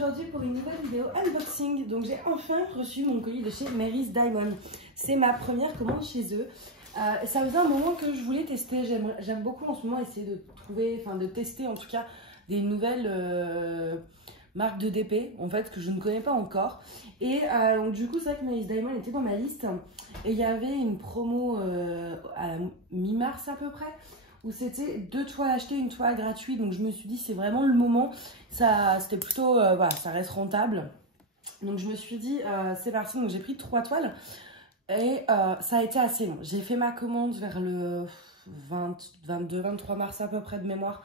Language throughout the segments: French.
aujourd'hui pour une nouvelle vidéo unboxing. Donc j'ai enfin reçu mon colis de chez Mary's Diamond. C'est ma première commande chez eux. Ça faisait un moment que je voulais tester. J'aime beaucoup en ce moment essayer de trouver, de tester en tout cas des nouvelles marques de DP en fait que je ne connais pas encore. Et donc du coup c'est vrai que Mary's Diamond était dans ma liste et il y avait une promo à la mi-mars à peu près, où c'était 2 toiles achetées, 1 toile gratuite. Donc je me suis dit c'est vraiment le moment, c'était plutôt, voilà, ça reste rentable. Donc je me suis dit c'est parti, donc j'ai pris 3 toiles et ça a été assez long. J'ai fait ma commande vers le 22-23 mars à peu près de mémoire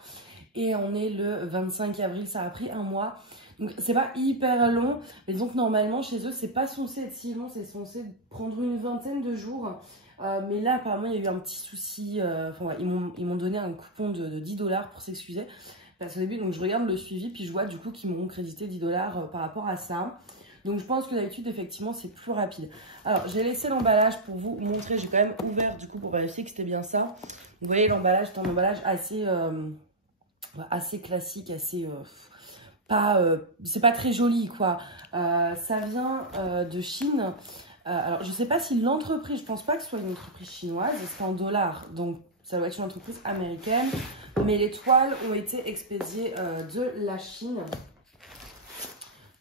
et on est le 25 avril, ça a pris un mois. Donc c'est pas hyper long, mais donc normalement chez eux c'est pas censé être si long, c'est censé prendre une vingtaine de jours. Mais là apparemment il y a eu un petit souci, ouais, ils m'ont donné un coupon de 10 $ pour s'excuser. Parce qu'au début donc je regarde le suivi puis je vois du coup qu'ils m'ont crédité 10 $ par rapport à ça. Donc je pense que d'habitude effectivement c'est plus rapide. Alors j'ai laissé l'emballage pour vous montrer, j'ai quand même ouvert du coup pour vérifier que c'était bien ça. Vous voyez l'emballage, c'est un emballage assez classique, assez... c'est pas très joli quoi. Ça vient de Chine. Alors je sais pas si l'entreprise, je pense pas que ce soit une entreprise chinoise, c'est en dollars, donc ça doit être une entreprise américaine, mais les toiles ont été expédiées de la Chine.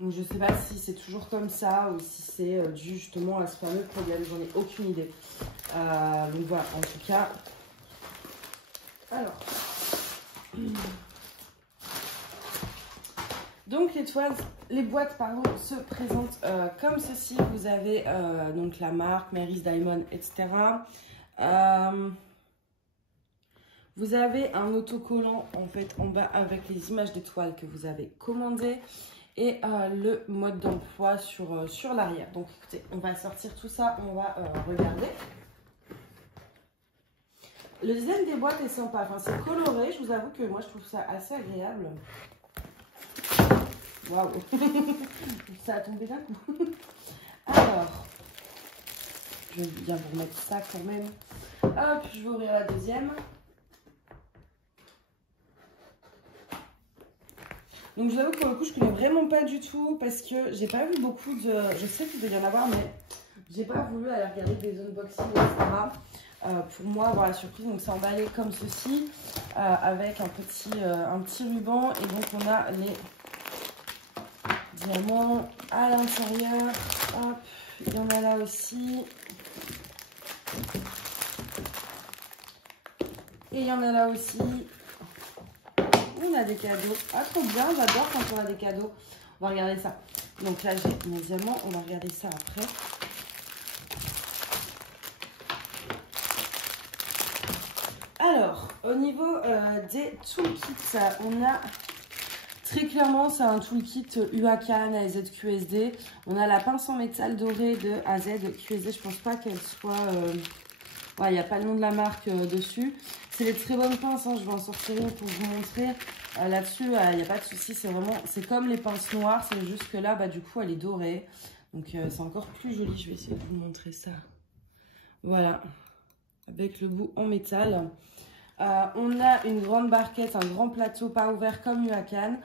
Donc je sais pas si c'est toujours comme ça ou si c'est dû justement à ce fameux problème, j'en ai aucune idée. Donc voilà, en tout cas. Alors. Donc les boîtes se présentent comme ceci. Vous avez donc la marque Mary's Diamond, etc. Vous avez un autocollant en fait en bas avec les images des toiles que vous avez commandées et le mode d'emploi sur l'arrière. Donc écoutez, on va sortir tout ça, on va regarder. Le design des boîtes est sympa, c'est coloré. Je vous avoue que moi je trouve ça assez agréable. Waouh, ça a tombé d'un coup. Alors, je vais bien vous remettre ça quand même. Hop, je vais ouvrir la deuxième. Donc je vous avoue que pour le coup, je connais vraiment pas du tout parce que j'ai pas vu beaucoup de... Je sais qu'il doit y en avoir, mais j'ai pas voulu aller regarder des unboxings, etc. Pour moi, avoir la surprise. Donc c'est emballé comme ceci, avec un petit ruban. Et donc on a les diamants à l'intérieur. Hop, il y en a là aussi. Et il y en a là aussi. On a des cadeaux. Ah, trop bien, j'adore quand on a des cadeaux. On va regarder ça. Donc là, j'ai mes diamants. On va regarder ça après. Alors, au niveau des toolkits, on a... Très clairement, c'est un toolkit UACAN AZQSD. On a la pince en métal doré de AZQSD. Je pense pas qu'elle soit... Ouais, il n'y a pas le nom de la marque dessus. C'est des très bonnes pinces. Je vais en sortir une pour vous montrer. Là-dessus, il n'y a pas de souci. C'est comme les pinces noires. C'est juste que là, du coup, elle est dorée. Donc, c'est encore plus joli. Je vais essayer de vous montrer ça. Voilà. Avec le bout en métal. On a une grande barquette, un grand plateau pas ouvert comme UACAN,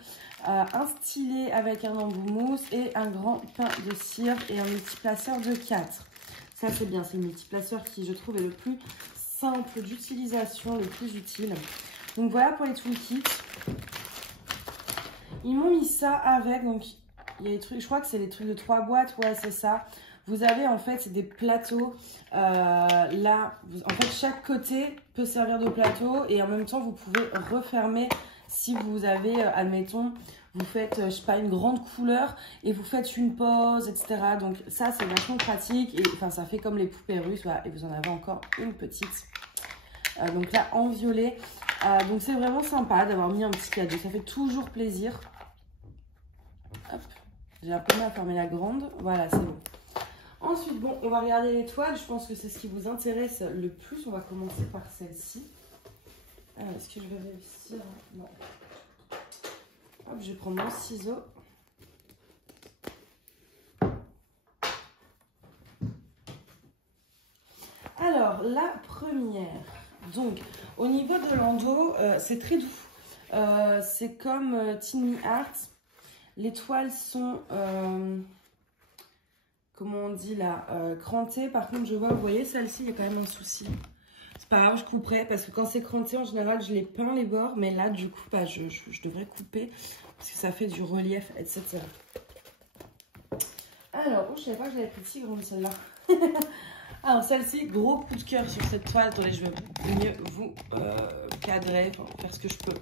un stylet avec un embout mousse et un grand pain de cire et un multiplaceur de 4. Ça c'est bien, c'est le multiplaceur qui je trouve est le plus simple d'utilisation, le plus utile. Donc voilà pour les toolkits. Ils m'ont mis ça avec, donc il y a des trucs, je crois que c'est des trucs de 3 boîtes, ouais c'est ça. Vous avez en fait des plateaux, là, en fait chaque côté peut servir de plateau et en même temps vous pouvez refermer si vous avez, admettons, vous faites, je sais pas, une grande couleur et vous faites une pause, etc. Donc ça c'est vachement pratique et enfin ça fait comme les poupées russes, voilà, et vous en avez encore une petite. Donc là en violet, donc c'est vraiment sympa d'avoir mis un petit cadeau, ça fait toujours plaisir. Hop, j'ai un peu mal à fermer la grande, voilà c'est bon. Ensuite, bon, on va regarder les toiles. Je pense que c'est ce qui vous intéresse le plus. On va commencer par celle-ci. Est-ce que je vais réussir? Non. Hop, je vais prendre mon ciseau. Alors, la première. Donc, au niveau de l'endos, c'est très doux. C'est comme Tiny Art. Les toiles sont, comment on dit là, crantées. Par contre, je vois, vous voyez, celle-ci, il y a quand même un souci. C'est pas grave, je couperai parce que quand c'est cranté, en général, je les peins les bords. Mais là, du coup, bah, je devrais couper parce que ça fait du relief, etc. Alors, je savais pas que j'avais pris si grande celle-là. Alors, celle-ci, gros coup de cœur sur cette toile. Attendez, je vais mieux vous cadrer, enfin, faire ce que je peux.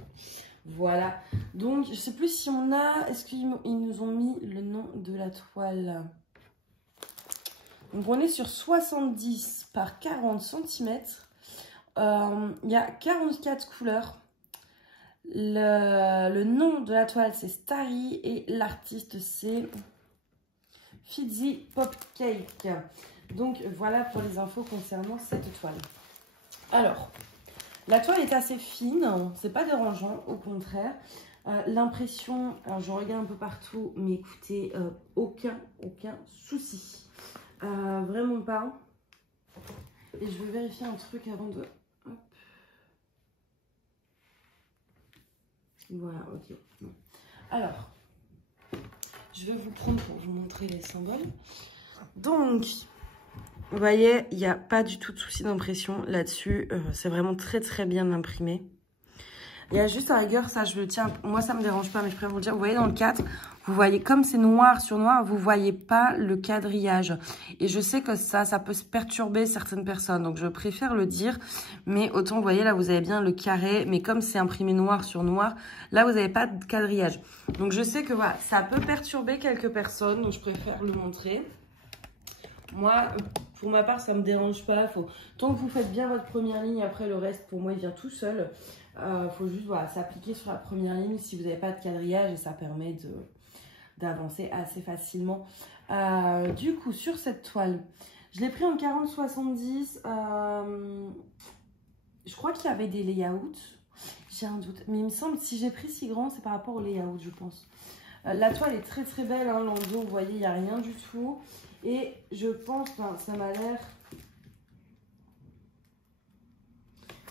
Voilà. Donc, je sais plus si on a... Est-ce qu'ils nous ont mis le nom de la toile? Donc, on est sur 70 par 40 cm. Il y a 44 couleurs. Le nom de la toile, c'est Starry. Et l'artiste, c'est Fizzy Pop Cake. Donc, voilà pour les infos concernant cette toile. Alors, la toile est assez fine. C'est pas dérangeant, au contraire. L'impression, alors je regarde un peu partout, mais écoutez, aucun souci. Vraiment pas. Et je vais vérifier un truc avant de... Hop. Voilà, ok. Alors, je vais vous prendre pour vous montrer les symboles. Donc, vous voyez, il n'y a pas du tout de souci d'impression là-dessus. C'est vraiment très bien imprimé. Il y a juste à rigueur, ça je le tiens, moi ça me dérange pas, mais je préfère vous le dire. Vous voyez dans le cadre, vous voyez comme c'est noir sur noir, vous voyez pas le quadrillage. Et je sais que ça peut se perturber certaines personnes, donc je préfère le dire. Mais autant, vous voyez là, vous avez bien le carré, mais comme c'est imprimé noir sur noir, là vous n'avez pas de quadrillage. Donc je sais que voilà, ça peut perturber quelques personnes, donc je préfère le montrer. Moi, pour ma part, ça me dérange pas. Tant que vous faites bien votre première ligne, après le reste, pour moi, il vient tout seul. Faut juste voilà, s'appliquer sur la première ligne si vous n'avez pas de quadrillage et ça permet d'avancer assez facilement. Du coup, sur cette toile, je l'ai pris en 40-70. Je crois qu'il y avait des layouts. J'ai un doute. Mais il me semble, si j'ai pris si grand, c'est par rapport au layout, je pense. La toile est très belle. Hein, l'endos, vous voyez, il n'y a rien du tout. Et je pense, enfin, ça m'a l'air...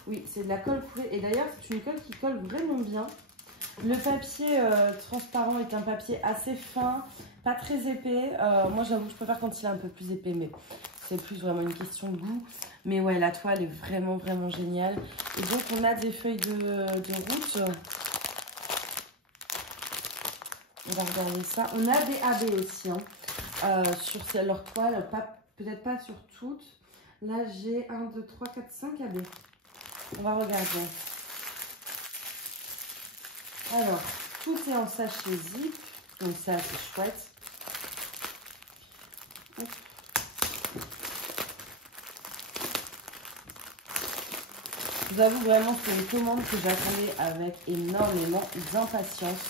Oui, c'est de la colle coulée. Et d'ailleurs, c'est une colle qui colle vraiment bien. Le papier transparent est un papier assez fin, pas très épais. Moi, j'avoue, je préfère quand il est un peu plus épais, mais c'est plus vraiment une question de goût. Mais ouais, la toile est vraiment géniale. Et donc, on a des feuilles de route. On va regarder ça. On a des AB aussi, hein, sur leur toile. Peut-être pas sur toutes. Là, j'ai 1, 2, 3, 4, 5 AB. On va regarder. Alors, tout est en sachet zip. Donc, c'est assez chouette. Hop. Je vous avoue vraiment que c'est une commande que j'attendais avec énormément d'impatience.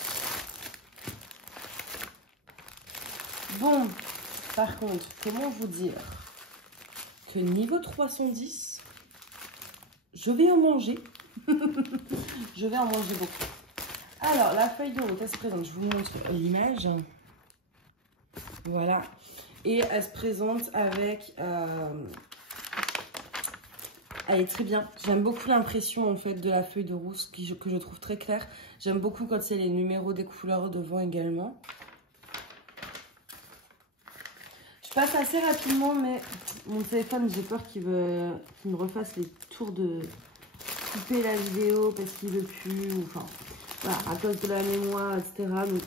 Bon, par contre, comment vous dire que niveau 310, je vais en manger. Je vais en manger beaucoup. Alors, la feuille de route, elle se présente. Je vous montre l'image. Voilà. Et elle se présente avec... elle est très bien. J'aime beaucoup l'impression en fait de la feuille de route que je trouve très claire. J'aime beaucoup quand il y a les numéros des couleurs devant également. Je passe assez rapidement, mais mon téléphone, j'ai peur qu'il me refasse les tours de couper la vidéo parce qu'il veut plus. Ou, enfin, voilà, à cause de la mémoire, etc. Donc,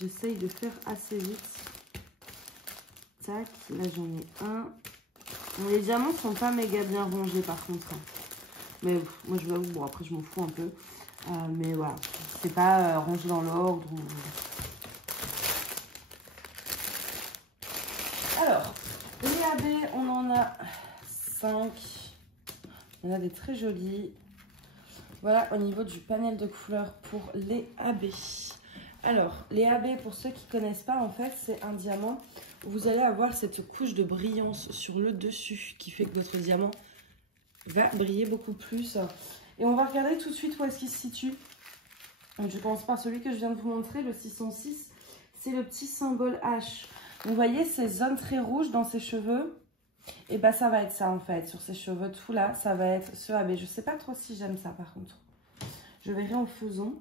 j'essaye de faire assez vite. Tac, là j'en ai un. Bon, les diamants sont pas méga bien rangés par contre. Mais moi je vous avoue, bon après je m'en fous un peu. Mais voilà, c'est pas rangé dans l'ordre. Ou... Alors, les AB, on en a 5. Il y en a des très jolis. Voilà au niveau du panel de couleurs pour les AB. Alors, les AB, pour ceux qui ne connaissent pas, en fait, c'est un diamant où vous allez avoir cette couche de brillance sur le dessus qui fait que votre diamant va briller beaucoup plus. Et on va regarder tout de suite où est-ce qu'il se situe. Donc, je commence par celui que je viens de vous montrer, le 606. C'est le petit symbole H. Vous voyez ces zones très rouges dans ses cheveux? Et bah ça va être ça en fait, sur ses cheveux, tout là, ça va être ce AB. Je sais pas trop si j'aime ça par contre. Je verrai en faisant.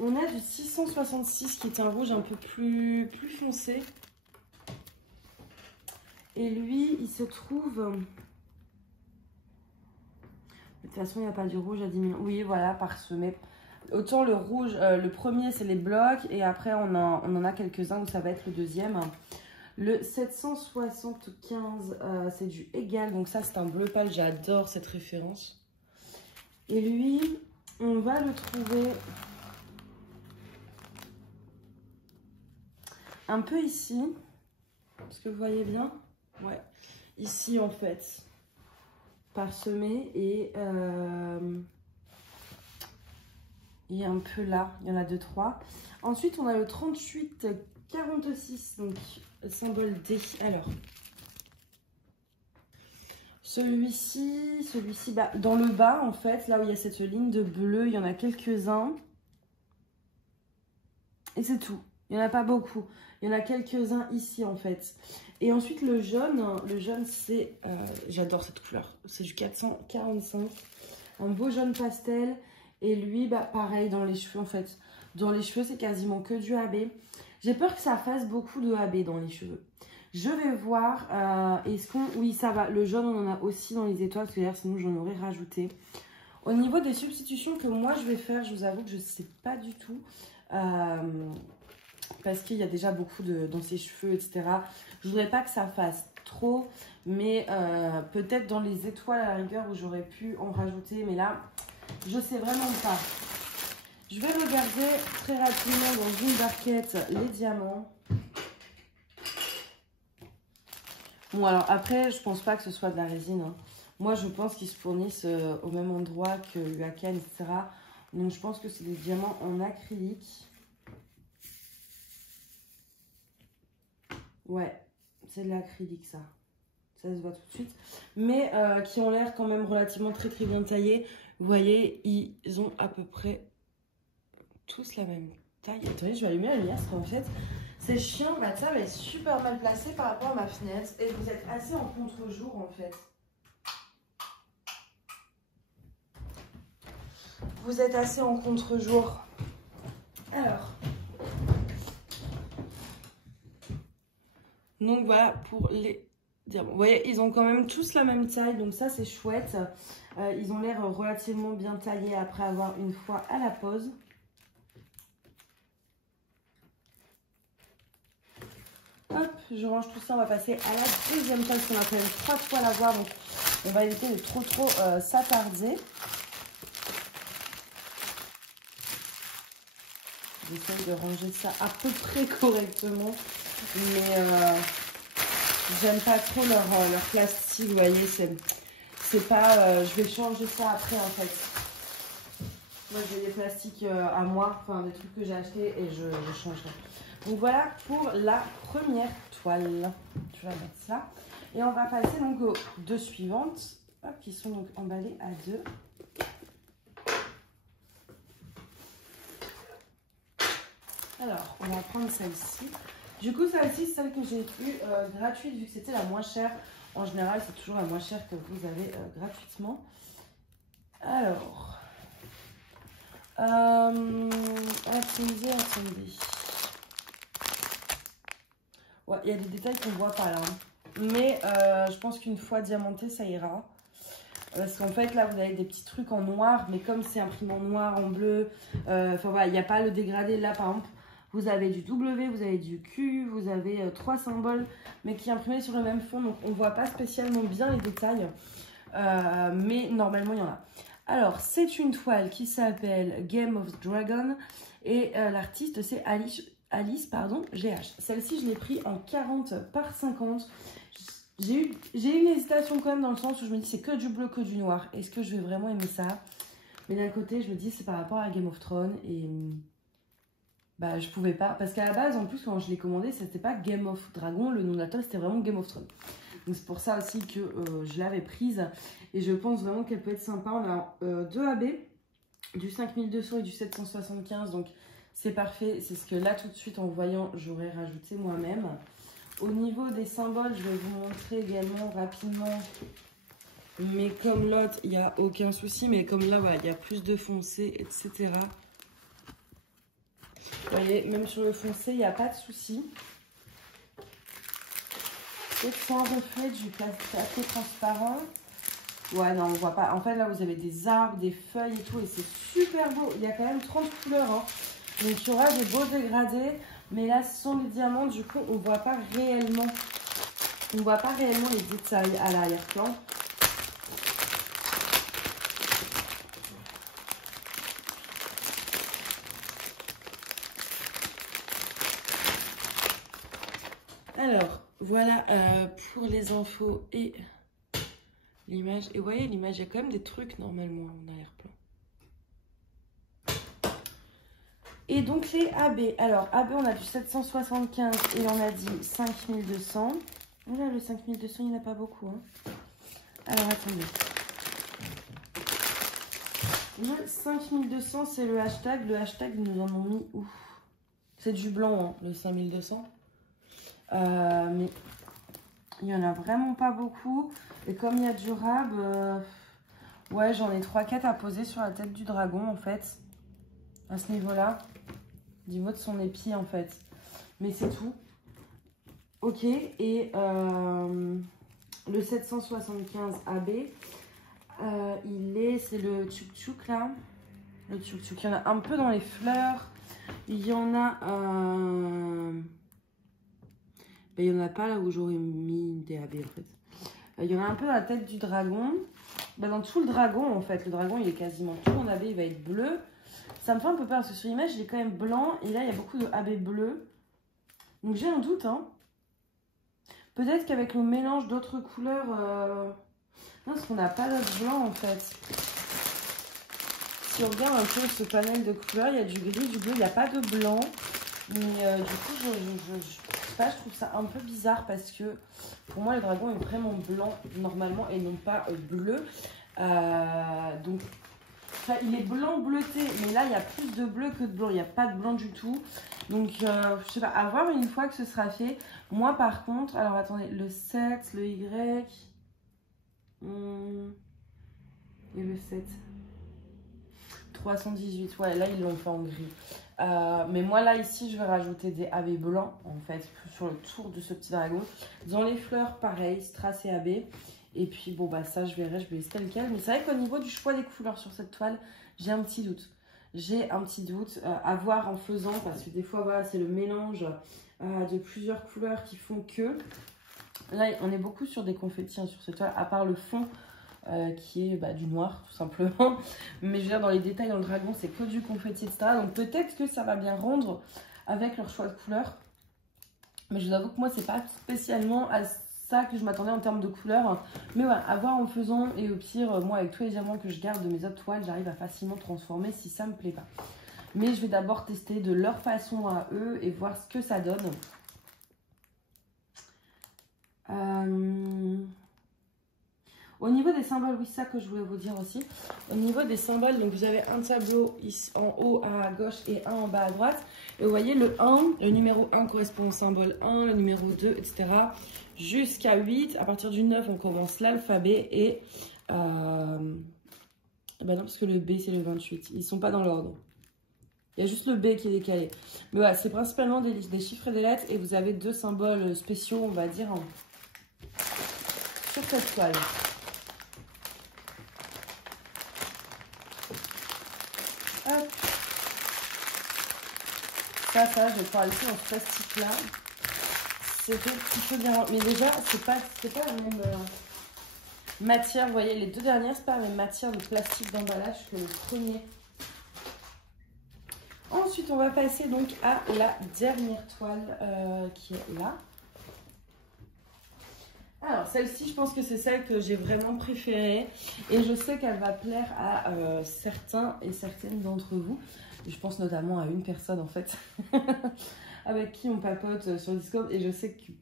On a du 666 qui est un rouge un peu plus foncé. Et lui, il se trouve... De toute façon, il n'y a pas du rouge à 10 000. Oui, voilà, parsemé. Autant le rouge, le premier, c'est les blocs. Et après, on en a quelques-uns où ça va être le deuxième. Le 775, c'est du égal. Donc ça, c'est un bleu pâle. J'adore cette référence. Et lui, on va le trouver un peu ici. Est-ce que vous voyez bien? Ouais. Ici, en fait. Parsemé et un peu là, il y en a 2-3. Ensuite, on a le 38-46, donc symbole D. Alors, celui-ci, bah, dans le bas, en fait, là où il y a cette ligne de bleu, il y en a quelques-uns. Et c'est tout. Il n'y en a pas beaucoup. Il y en a quelques-uns ici, en fait. Et ensuite, le jaune, c'est... j'adore cette couleur. C'est du 445. Un beau jaune pastel. Et lui, bah, pareil, dans les cheveux, en fait. Dans les cheveux, c'est quasiment que du AB. J'ai peur que ça fasse beaucoup de AB dans les cheveux. Je vais voir. Est-ce qu'on... Oui, ça va. Le jaune, on en a aussi dans les étoiles. Parce que sinon, j'en aurais rajouté. Au niveau des substitutions que moi, je vais faire, je vous avoue que je ne sais pas du tout. Parce qu'il y a déjà beaucoup dans ses cheveux, etc. Je voudrais pas que ça fasse trop, mais peut-être dans les étoiles à la rigueur où j'aurais pu en rajouter. Mais là, je sais vraiment pas. Je vais regarder très rapidement dans une barquette les diamants. Bon, alors après, je pense pas que ce soit de la résine. Hein. Moi, je pense qu'ils se fournissent au même endroit que l'UACAN, etc. Donc, je pense que c'est des diamants en acrylique. Ouais, c'est de l'acrylique ça. Ça se voit tout de suite. Mais qui ont l'air quand même relativement très bien taillés. Vous voyez, ils ont à peu près tous la même taille. Attendez, je vais allumer la lumière parce qu'en fait, c'est chiant. Ma table est super mal placée par rapport à ma fenêtre. Et vous êtes assez en contre-jour en fait. Vous êtes assez en contre-jour. Alors... Donc voilà pour les diamants. Vous voyez, ils ont quand même tous la même taille, donc ça c'est chouette. Ils ont l'air relativement bien taillés après avoir une fois à la pose. Hop, je range tout ça, on va passer à la deuxième toile, parce qu'on a quand même 3 toiles à voir, donc on va éviter de trop s'attarder. J'essaie de ranger ça à peu près correctement, mais j'aime pas trop leur plastique, vous voyez, c'est pas... je vais changer ça après en fait. Moi j'ai des plastiques à moi, enfin des trucs que j'ai achetés et je changerai. Donc voilà pour la première toile. Je vais mettre ça. Et on va passer donc aux deux suivantes, hop, qui sont donc emballées à 2. Alors, on va prendre celle-ci. Du coup, celle-ci, c'est celle que j'ai eue gratuite, vu que c'était la moins chère. En général, c'est toujours la moins chère que vous avez gratuitement. Alors, attendez. Ouais, il y a des détails qu'on voit pas là. Hein. Mais je pense qu'une fois diamanté, ça ira. Parce qu'en fait, là, vous avez des petits trucs en noir. Mais comme c'est imprimé en noir, en bleu, enfin voilà, il n'y a pas le dégradé. Là, par exemple, vous avez du W, vous avez du Q, vous avez 3 symboles, mais qui est imprimé sur le même fond. Donc, on ne voit pas spécialement bien les détails. Mais normalement, il y en a. Alors, c'est une toile qui s'appelle Game of Dragon. Et l'artiste, c'est Alice GH. Celle-ci, je l'ai pris en 40 par 50. J'ai eu une hésitation quand même dans le sens où je me dis c'est que du bleu, que du noir. Est-ce que je vais vraiment aimer ça? Mais d'un côté, je me dis c'est par rapport à Game of Thrones et bah je pouvais pas. Parce qu'à la base, en plus, quand je l'ai commandé, c'était pas Game of Dragon, le nom de la toile, c'était vraiment Game of Thrones. Donc c'est pour ça aussi que je l'avais prise et je pense vraiment qu'elle peut être sympa. On a 2 AB, du 5200 et du 775, donc c'est parfait. C'est ce que là tout de suite en voyant, j'aurais rajouté moi-même. Au niveau des symboles, je vais vous montrer également rapidement. Mais comme l'autre, il n'y a aucun souci. Mais comme là, voilà, il y a plus de foncé, etc. Vous voyez, même sur le foncé, il n'y a pas de souci. Et sans reflet du papier transparent. Ouais, non, on voit pas. En fait, là, vous avez des arbres, des feuilles et tout. Et c'est super beau. Il y a quand même 30 couleurs. Hein. Donc, il y aura des beaux dégradés. Mais là, ce sont les diamants. Du coup, on ne voit pas réellement. On ne voit pas réellement les détails à l'arrière-plan. Alors, voilà pour les infos et l'image. Et vous voyez, l'image, il y a quand même des trucs normalement en arrière-plan. Et donc les AB. Alors, AB, on a du 775 et on a dit 5200. Là, le 5200, il n'y en a pas beaucoup. Hein. Alors, attendez. Le 5200, c'est le hashtag. Le hashtag, ils nous en ont mis où? C'est du blanc, hein, le 5200. Mais il n'y en a vraiment pas beaucoup. Et comme il y a du rab, ouais, j'en ai 3-4 à poser sur la tête du dragon, en fait. À ce niveau-là. Au niveau de son épi, en fait. Mais c'est tout. Ok. Et le 775 AB, c'est le tchouk-tchouk, là. Le tchouk-tchouk. Il y en a un peu dans les fleurs. Il y en a... Ben, il n'y en a pas là où j'aurais mis des AB en fait. Il y en a un peu dans la tête du dragon. Ben, dans tout le dragon en fait. Le dragon il est quasiment tout en AB, il va être bleu. Ça me fait un peu peur parce que sur l'image il est quand même blanc. Et là il y a beaucoup de AB bleu. Donc j'ai un doute. Hein. Peut-être qu'avec le mélange d'autres couleurs... Non, parce qu'on n'a pas d'autre blanc en fait. Si on regarde un peu ce panel de couleurs, il y a du gris, du bleu, il n'y a pas de blanc. Mais du coup je trouve ça un peu bizarre parce que pour moi le dragon est vraiment blanc normalement et non pas bleu. Donc enfin, il est blanc bleuté, mais là il y a plus de bleu que de blanc, il n'y a pas de blanc du tout. Donc je sais pas, à voir une fois que ce sera fait. Moi par contre, alors attendez, le 7, le Y et le 7. 318, ouais, là ils l'ont fait en gris. Mais moi là ici je vais rajouter des AB blancs en fait sur le tour de ce petit dragon. Dans les fleurs pareil, strass et AB. Et puis bon bah ça je verrai, je vais laisser tel quel. Mais c'est vrai qu'au niveau du choix des couleurs sur cette toile, j'ai un petit doute. J'ai un petit doute à voir en faisant parce que des fois voilà c'est le mélange de plusieurs couleurs qui font que... Là on est beaucoup sur des confettis hein, sur cette toile à part le fond. Qui est du noir tout simplement, mais je veux dire dans les détails dans le dragon c'est que du confetti etc, donc peut-être que ça va bien rendre avec leur choix de couleurs, mais je vous avoue que moi c'est pas spécialement à ça que je m'attendais en termes de couleurs, mais voilà, à voir en faisant, et au pire moi avec tous les diamants que je garde de mes autres toiles j'arrive à facilement transformer si ça me plaît pas, mais je vais d'abord tester de leur façon à eux et voir ce que ça donne. Au niveau des symboles, oui, ça que je voulais vous dire aussi. Au niveau des symboles, donc vous avez un tableau ici en haut à gauche et un en bas à droite. Et vous voyez le 1, le numéro 1 correspond au symbole 1, le numéro 2, etc. Jusqu'à 8. À partir du 9, on commence l'alphabet et... ben non, parce que le B, c'est le 28. Ils ne sont pas dans l'ordre. Il y a juste le B qui est décalé. Mais voilà, c'est principalement des chiffres et des lettres. Et vous avez deux symboles spéciaux, on va dire, sur cette toile. Hop. Ça, je vais pouvoir laisser dans ce plastique-là. C'était un petit peu bien. Mais déjà, c'est pas la même matière. Vous voyez, les deux dernières, c'est pas la même matière de plastique d'emballage que le premier. Ensuite, on va passer donc à la dernière toile qui est là. Alors, celle-ci, je pense que c'est celle que j'ai vraiment préférée. Et je sais qu'elle va plaire à certains et certaines d'entre vous. Je pense notamment à une personne, en fait, avec qui on papote sur Discord. Et je sais qu'il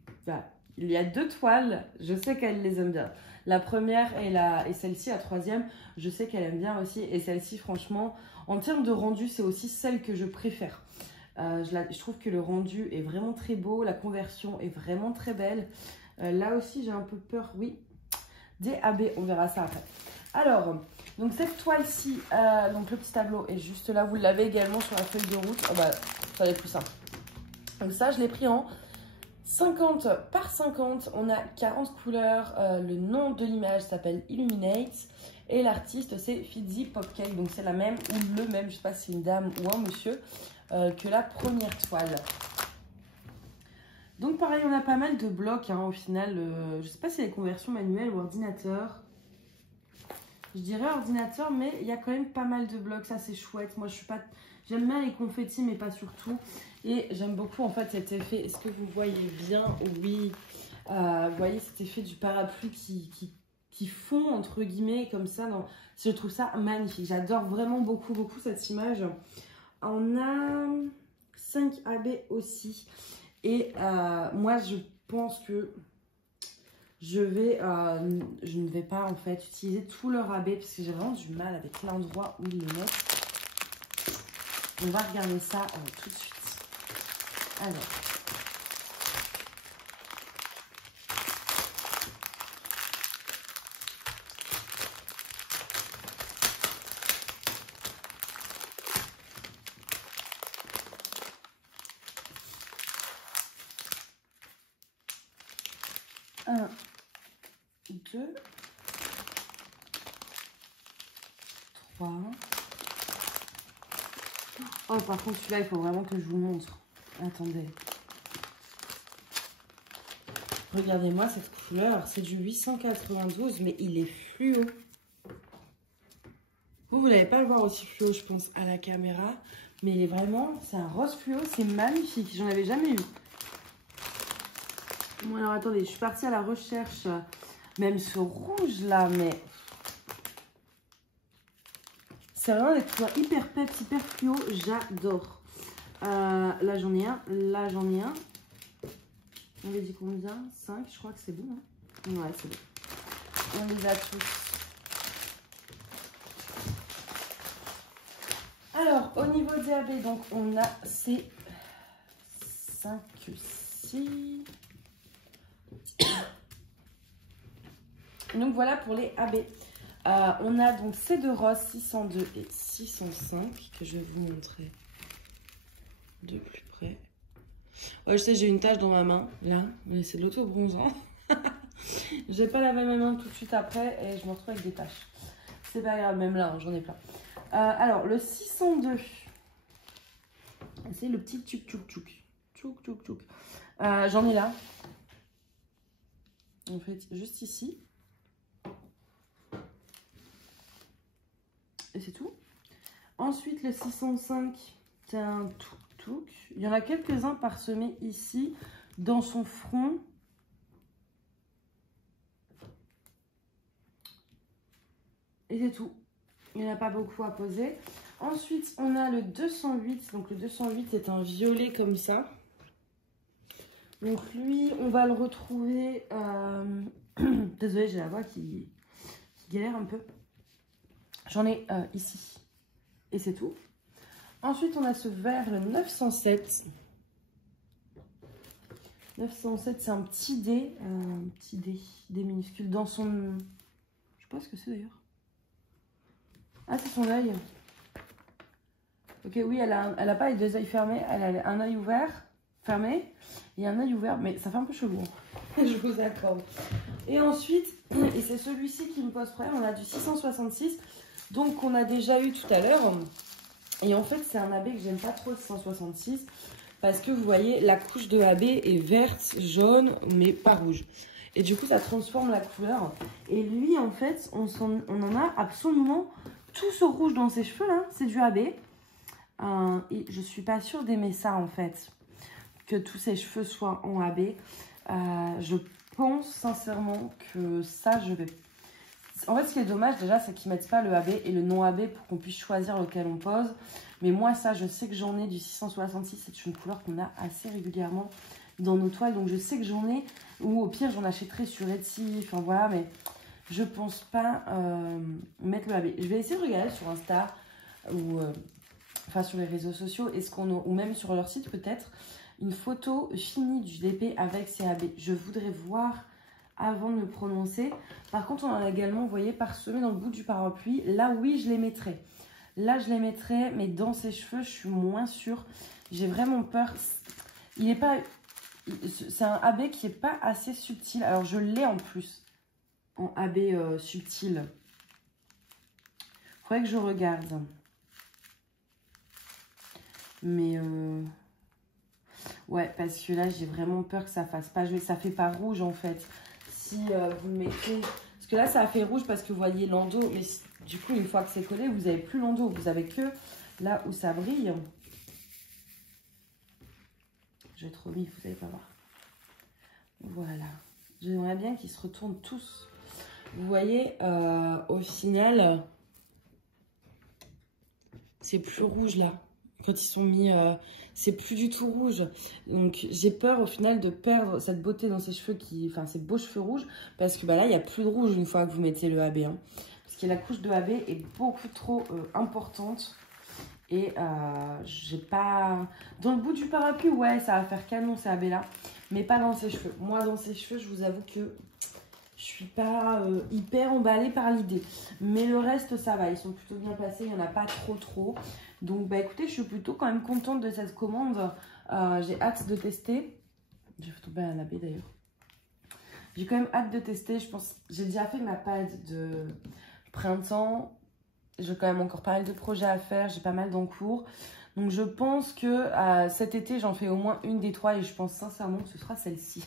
y a deux toiles, je sais qu'elle les aime bien. La première et celle-ci, la troisième, je sais qu'elle aime bien aussi. Et celle-ci, franchement, en termes de rendu, c'est aussi celle que je préfère. Je trouve que le rendu est vraiment très beau. La conversion est vraiment très belle. Là aussi, j'ai un peu peur, oui, des AB. On verra ça après. Alors, donc cette toile-ci, donc le petit tableau est juste là. Vous l'avez également sur la feuille de route. Oh bah, Ça va être plus simple. Donc ça, je l'ai pris en 50 par 50. On a 40 couleurs. Le nom de l'image s'appelle Illuminate. Et l'artiste, c'est Fizzy Popcake. Donc c'est la même ou le même, je ne sais pas si c'est une dame ou un monsieur, que la première toile. Donc pareil, on a pas mal de blocs hein, au final. Je ne sais pas si c'est les conversions manuelles ou ordinateur. Je dirais ordinateur, mais il y a quand même pas mal de blocs. Ça, c'est chouette. Moi, je suis pas... J'aime bien les confettis, mais pas surtout. Et j'aime beaucoup, en fait, cet effet. Est-ce que vous voyez bien? Oui. Vous voyez cet effet du parapluie qui fond, entre guillemets, comme ça. Je trouve ça magnifique. J'adore vraiment beaucoup, beaucoup cette image. On a 5 AB aussi. Et moi, je pense que je ne vais pas en fait utiliser tout leur AB parce que j'ai vraiment du mal avec l'endroit où ils le mettent. On va regarder ça tout de suite. Alors. Un, 2, 3. Oh, par contre, celui-là, il faut vraiment que je vous montre. Attendez. Regardez-moi cette couleur. C'est du 892, mais il est fluo. Vous n'allez pas le voir aussi fluo, je pense, à la caméra. Mais il est vraiment... C'est un rose fluo. C'est magnifique. J'en avais jamais eu. Bon, alors, attendez. Je suis partie à la recherche. Même ce rouge-là, mais... C'est vraiment des couleurs hyper peps, hyper fluo. J'adore. Là, j'en ai un. Là, j'en ai un. On avait dit combien? 5, je crois que c'est bon. Hein, ouais, c'est bon. On les a tous. Alors, au niveau des AB, donc, on a ces 5, 6. Donc, voilà pour les AB. On a donc ces deux roses, 602 et 605, que je vais vous montrer de plus près. Ouais, je sais, j'ai une tache dans ma main, là, mais c'est de l'auto-bronzant. Je vais pas laver ma main tout de suite après et je me retrouve avec des taches. C'est pas grave, même là, hein, j'en ai plein. Alors, le 602, c'est le petit tchouk tchouk tchouk. Tchouk tchouk tchouk. J'en ai là. En fait, juste ici. Et c'est tout. Ensuite, le 605, c'est un tuk-tuk. Il y en a quelques-uns parsemés ici, dans son front. Et c'est tout. Il n'y en a pas beaucoup à poser. Ensuite, on a le 208. Donc, le 208 est un violet comme ça. Donc, lui, on va le retrouver... Désolée, j'ai la voix qui galère un peu. J'en ai ici. Et c'est tout. Ensuite, on a ce vert, le 907. 907, c'est un petit dé minuscule dans son... Je sais pas ce que c'est d'ailleurs. Ah, c'est son œil. Ok, oui, elle a pas les deux œils fermés. Elle a un œil ouvert, fermé, et un œil ouvert. Mais ça fait un peu chelou. Hein. Je vous accorde. Et ensuite, et c'est celui-ci qui me pose problème, on a du 666. Donc, qu'on a déjà eu tout à l'heure. Et en fait, c'est un AB que j'aime pas trop, le 666. Parce que vous voyez, la couche de AB est verte, jaune, mais pas rouge. Et du coup, ça transforme la couleur. Et lui, en fait, on en a absolument tout ce rouge dans ses cheveux, là. C'est du AB. Et je suis pas sûre d'aimer ça, en fait. Que tous ses cheveux soient en AB. Je pense sincèrement que ça, je vais... En fait, ce qui est dommage, déjà, c'est qu'ils ne mettent pas le AB et le non AB pour qu'on puisse choisir lequel on pose. Mais moi, ça, je sais que j'en ai du 666. C'est une couleur qu'on a assez régulièrement dans nos toiles. Donc, je sais que j'en ai. Ou au pire, j'en achèterai sur Etsy. Enfin, voilà. Mais je pense pas mettre le AB. Je vais essayer de regarder sur Insta ou enfin, sur les réseaux sociaux. Est-ce qu'on a, ou même sur leur site, peut-être, une photo finie du DP avec ces AB. Je voudrais voir... avant de me prononcer. Par contre, on en a également, vous voyez, parsemé dans le bout du parapluie. Là, oui, je les mettrai. Là, je les mettrais, mais dans ses cheveux, je suis moins sûre. J'ai vraiment peur. Il n'est pas... C'est un AB qui n'est pas assez subtil. Alors, je l'ai en plus en AB subtil. Faudrait que je regarde. Mais... ouais, parce que là, j'ai vraiment peur que ça fasse pas... Ça fait pas rouge, en fait. Si vous mettez... Parce que là, ça a fait rouge parce que vous voyez l'endos. Mais du coup, une fois que c'est collé, vous n'avez plus l'endos. Vous avez que là où ça brille. Je vais trop vite, vous n'allez pas voir. Voilà. J'aimerais bien qu'ils se retournent tous. Vous voyez, au final, c'est plus rouge là. Quand ils sont mis, c'est plus du tout rouge. Donc j'ai peur au final de perdre cette beauté dans ses cheveux, enfin ces beaux cheveux rouges. Parce que bah, là, il n'y a plus de rouge une fois que vous mettez le AB. Hein. Parce que la couche de AB est beaucoup trop importante. Et j'ai pas... Dans le bout du parapluie, ouais, ça va faire canon ces AB là. Mais pas dans ses cheveux. Moi, dans ses cheveux, je vous avoue que je suis pas hyper emballée par l'idée. Mais le reste, ça va. Ils sont plutôt bien placés. Il n'y en a pas trop. Donc, bah écoutez, je suis plutôt quand même contente de cette commande. J'ai hâte de tester. J'ai fait tomber un AB d'ailleurs. J'ai quand même hâte de tester. Je pense, j'ai déjà fait ma palette de printemps. J'ai quand même encore pas mal de projets à faire. J'ai pas mal d'en cours. Donc, je pense que cet été, j'en fais au moins une des 3. Et je pense sincèrement que ce sera celle-ci.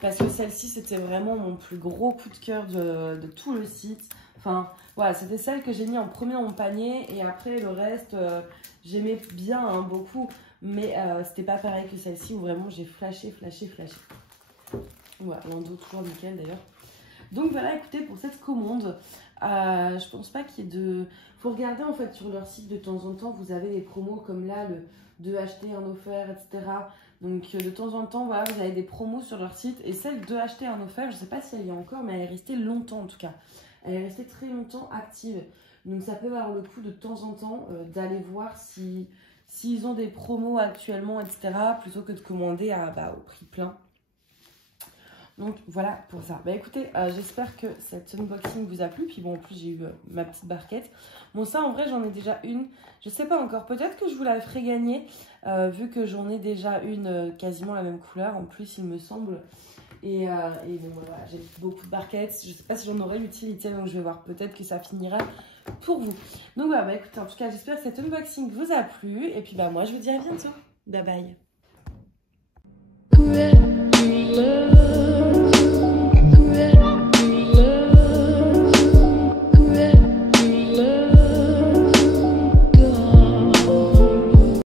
Parce que celle-ci, c'était vraiment mon plus gros coup de cœur de tout le site. Enfin, voilà, c'était celle que j'ai mis en premier dans mon panier. Et après, le reste, j'aimais bien, hein, beaucoup. Mais c'était pas pareil que celle-ci où vraiment j'ai flashé. Voilà, l'endos toujours nickel d'ailleurs. Donc voilà, écoutez, pour cette commande, je pense pas qu'il y ait de... Faut regarder en fait sur leur site de temps en temps, vous avez des promos comme là, le 2 acheter un offert, etc. Donc de temps en temps, voilà, vous avez des promos sur leur site. Et celle de acheter un offert, je sais pas si elle y a encore, mais elle est restée longtemps en tout cas. Elle est restée très longtemps active. Donc ça peut avoir le coup de temps en temps d'aller voir s'ils ont des promos actuellement, etc. Plutôt que de commander au prix plein. Donc voilà pour ça. Bah écoutez, j'espère que cet unboxing vous a plu. Puis bon, en plus j'ai eu ma petite barquette. Bon, ça en vrai j'en ai déjà une. Je sais pas encore. Peut-être que je vous la ferai gagner. Vu que j'en ai déjà une quasiment la même couleur. En plus il me semble. Et bon voilà, j'ai beaucoup de barquettes. Je sais pas si j'en aurai l'utilité. Donc je vais voir. Peut-être que ça finira pour vous. Donc voilà, bah écoutez, en tout cas j'espère que cet unboxing vous a plu. Et puis bah moi je vous dis à bientôt. Bye bye.